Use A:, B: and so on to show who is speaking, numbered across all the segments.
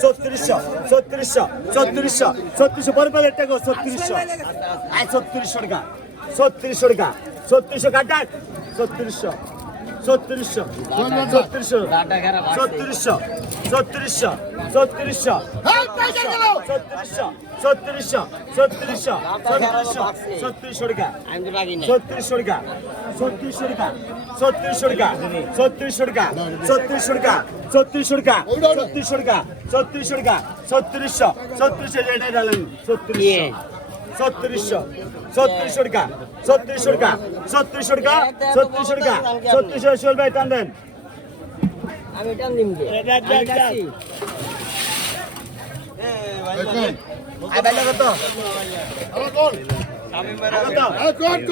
A: ছত্রিশশো কর ছত্রিশশো টাকা ছত্রিশশো টাকা ছত্রিশশো ছত্রিশশো ছত্রিশশো ছত্রিশশো ছত্রিশশো ছত্রিশশো ছত্রিশশো ছত্রিশশো ছত্রিশশো ছত্রিশশো ছত্রিশশো ছত্রিশশো টাকা ছত্রিশশো টাকা ছত্রিশশো টাকা ছত্রিশশো টাকা ছত্রিশশো টাকা ছত্রিশশো টাকা ছত্রিশশো টাকা ছত্রিশশো টাকা ছত্রিশশো টাকা ছত্রিশশো ছত্রিশশো এটাই ডালেন ছত্রিশশো ছত্রিশশো ছত্রিশশো টাকা ছত্রিশশো টাকা ছত্রিশশো টাকা ছত্রিশশো টাকা ছত্রিশশো
B: আমি টান দিম
A: বাইলে কত কত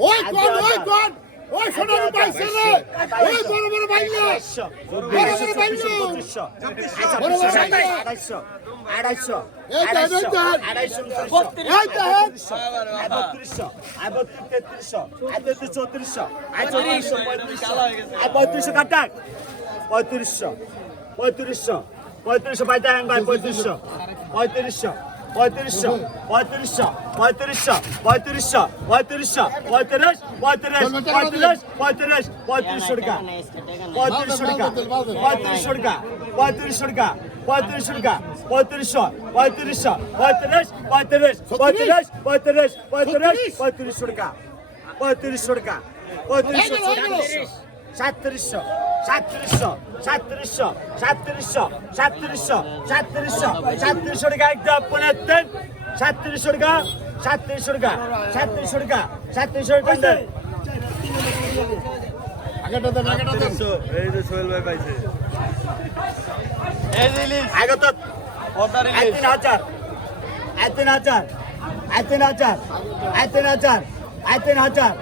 C: ওই ওই কোন ওই সোনার উপায় ছেলে ওই বড় বড় বাইলো
A: বড় বড় বাইলো
C: বড় বড় বাইলো আড়াইশো
A: আড়াইশো
C: এই দেখেন আড়াইশো এই
A: দেখেন বত্রিশশো আর বত্রিশ তেত্রিশশো আর তেত্রিশ চৌত্রিশশো আর চৌত্রিশশো পঁয়ত্রিশশো আর পঁয়ত্রিশশো কাটাক পঁয়ত্রিশশো পঁয়ত্রিশশো পঁয়ত্রিশশো বাইতে ভাই পঁয়ত্রিশশো পঁয়ত্রিশশো পঁয়ত্রিশশো পঁয়ত্রিশশো পঁয়ত্রিশশো পঁয়ত্রিশশো পঁয়ত্রিশশো পঁয়ত্রিশ পঁয়ত্রিশ পঁয়ত্রিশ পঁয়ত্রিশ পঁয়ত্রিশশো টাকা। পঁয়ত্রিশশো টাকা পঁয়ত্রিশশো টাকা পঁয়ত্রিশশো টাকা পঁয়ত্রিশশো টাকা পঁয়ত্রিশশো পঁয়ত্রিশশো পঁয়ত্রিশ পঁয়ত্রিশ পঁয়ত্রিশ পঁয়ত্রিশ পঁয়ত্রিশ পঁয়ত্রিশশো টাকা পঁয়ত্রিশশো টাকা পঁয়ত্রিশশো সাতত্রিশশো সাতত্রিশশো সাতত্রিশশো সাতত্রিশশো সাতত্রিশশো সাতত্রিশশো সাতত্রিশশো টাকা একদম পনেরো তিন সাতত্রিশশো টাকা সাতত্রিশশো টাকা সাতত্রিশশো টাকা সাতত্রিশশো টাকা আগত আই তিন হাজার তিন হাজার তিন হাজার তিন হাজার তিন হাজার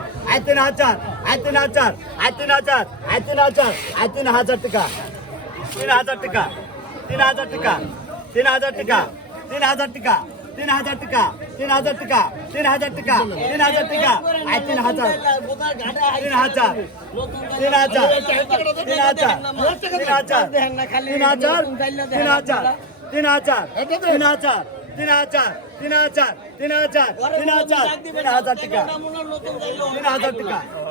A: তিন হাজার। আই তিন হাজার আই তিন হাজার আই তিন হাজার আই তিন হাজার টাকা তিন হাজার টাকা তিন হাজার টাকা তিন হাজার টাকা তিন হাজার টাকা তিন হাজার টাকা তিন হাজার টাকা তিন হাজার টাকা তিন হাজার টাকা আই তিন হাজার তিন হাজার তিন হাজার তিন হাজার তিন হাজার তিন হাজার তিন হাজার তিন হাজার তিন হাজার তিন হাজার তিন হাজার তিন হাজার তিন হাজার তিন হাজার টাকা তিন হাজার টাকা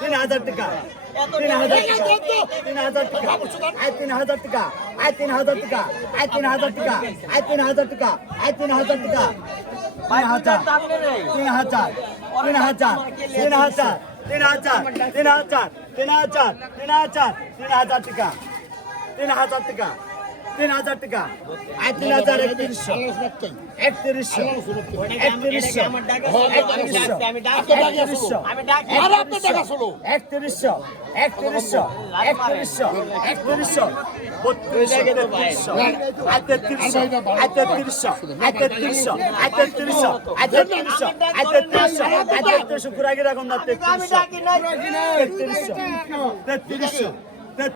A: তিন হাজার টাকা তিন হাজার টাকা তিন হাজার টাকা আয় তিন হাজার টাকা আয় তিন হাজার টাকা আয় তিন হাজার টাকা আয় তিন হাজার টাকা আয় তিন হাজার টাকা তিন হাজার তিন হাজার তিন হাজার তিন হাজার তিন হাজার তিন হাজার তিন হাজার তিন হাজার তিন হাজার টাকা তিন হাজার টাকা তিন হাজার টাকা। তিন হাজার একত্রিশশো। একত্রিশশো। একত্রিশশো। একত্রিশশো।
C: শুনো
A: একত্রিশশো। একত্রিশশো। একত্রিশশো। একত্রিশশো। বত্রিশশো। তেত্রিশশো। তেত্রিশশো আয় তেত্রিশশো আয় তেত্রিশশো আয় তেত্রিশশো ঘুরাগি রাখুন না তেত্রিশশো তেত্রিশশো। তেত্রিশশো।